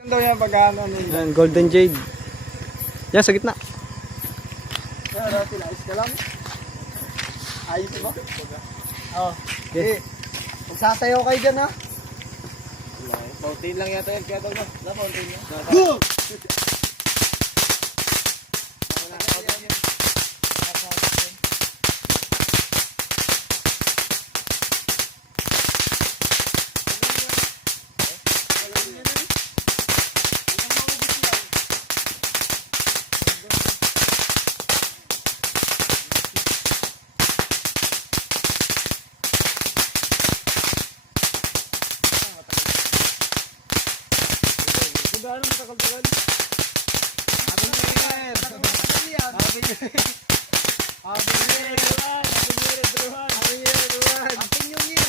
Daw yan pag-ano nila. Yan, golden jade. Yan, sa gitna. Kaya natin, ayos ka lang. Ayos mo? Oo. Okay. Magsasayaw kayo dyan ha. Fountain lang yata yun. Kaya daw na. Na fountain yan. Gaano matagal-tagal? Happy New Year! Happy New Year! Happy New Year, everyone! Happy New Year, everyone! Happy New Year, everyone! Happy New Year!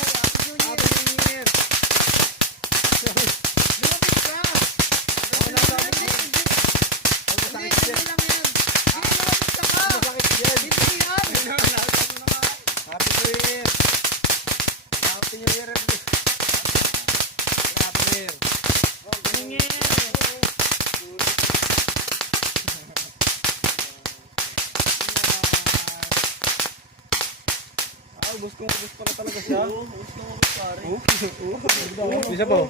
Happy New Year! Happy New Year! Lumapit ka! Hindi lang yan! Lumapit ka ka! Hindi yan! Happy New Year! Happy New Year, everyone! Happy New Year! Ubus pala talaga siya. Ubus na ubus pare. Isa po.